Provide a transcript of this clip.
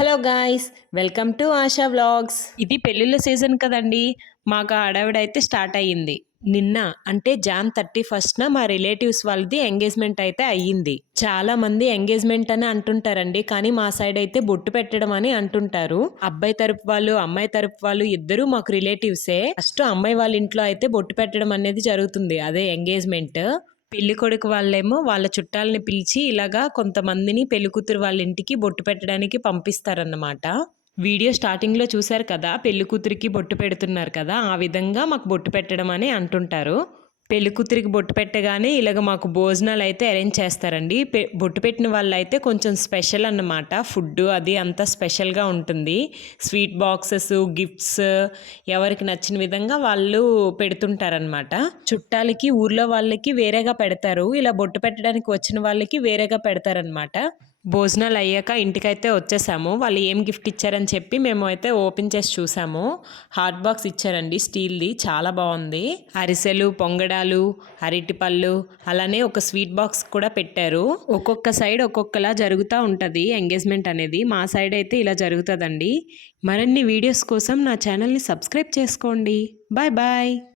Hello guys, welcome to ASHA vlogs. ఇది పెళ్ళిళ్ళ season కదండి. మాకు హడావిడైతే స్టార్ట్ అయ్యింది. నిన్న అంటే జాన్ 31న మా రిలేటివ్స్ వాళ్ళది ఎంగేజ్మెంట్ అయితే అయ్యింది. చాలా మంది ఎంగేజ్మెంట్ అని అంటుంటారండి, కానీ మా సైడ్ అయితే బొట్టు పెట్టడం అని అంటుంటారు. అబ్బాయి తరపు వాళ్ళు అమ్మాయి తరపు వాళ్ళు ఇద్దరు మాకు రిలేటివ్సే. ఫస్ట్ అమ్మాయి వాళ్ళ ఇంట్లో అయితే బొట్టు పెట్టడం అనేది జరుగుతుంది, అదే ఎంగేజ్మెంట్. పెళ్లి కొడుకు వాళ్ళేమో వాళ్ళ చుట్టాలని పిలిచి ఇలాగా కొంతమందిని పెళ్లి కూతురు వాళ్ళ ఇంటికి బొట్టు పెట్టడానికి పంపిస్తారన్నమాట. వీడియో స్టార్టింగ్లో చూశారు కదా, పెళ్లి కూతురికి బొట్టు పెడుతున్నారు కదా, ఆ విధంగా మాకు బొట్టు పెట్టడం అని అంటుంటారు. పెళ్లి కూతురికి బొట్టు పెట్టగానే ఇలాగ మాకు భోజనాలు అయితే అరేంజ్ చేస్తారండి. బొట్టు పెట్టిన వాళ్ళు అయితే కొంచెం స్పెషల్ అన్నమాట. ఫుడ్ అది అంతా స్పెషల్గా ఉంటుంది. స్వీట్ బాక్సెస్, గిఫ్ట్స్ ఎవరికి నచ్చిన విధంగా వాళ్ళు పెడుతుంటారనమాట. చుట్టాలకి ఊర్లో వాళ్ళకి వేరేగా పెడతారు, ఇలా బొట్టు పెట్టడానికి వచ్చిన వాళ్ళకి వేరేగా పెడతారనమాట. భోజనాలు అయ్యాక ఇంటికైతే వచ్చేసాము. వాళ్ళు ఏం గిఫ్ట్ ఇచ్చారని చెప్పి మేము అయితే ఓపెన్ చేసి చూసాము. హాట్ బాక్స్ ఇచ్చారండి, స్టీల్ది, చాలా బాగుంది. అరిసెలు, పొంగడాలు, అరటిపళ్ళు, అలానే ఒక స్వీట్ బాక్స్ కూడా పెట్టారు. ఒక్కొక్క సైడ్ ఒక్కొక్కలా జరుగుతూ ఉంటుంది ఎంగేజ్మెంట్ అనేది. మా సైడ్ అయితే ఇలా జరుగుతుందండి. మరిన్ని వీడియోస్ కోసం నా ఛానల్ని సబ్స్క్రైబ్ చేసుకోండి. Bye bye.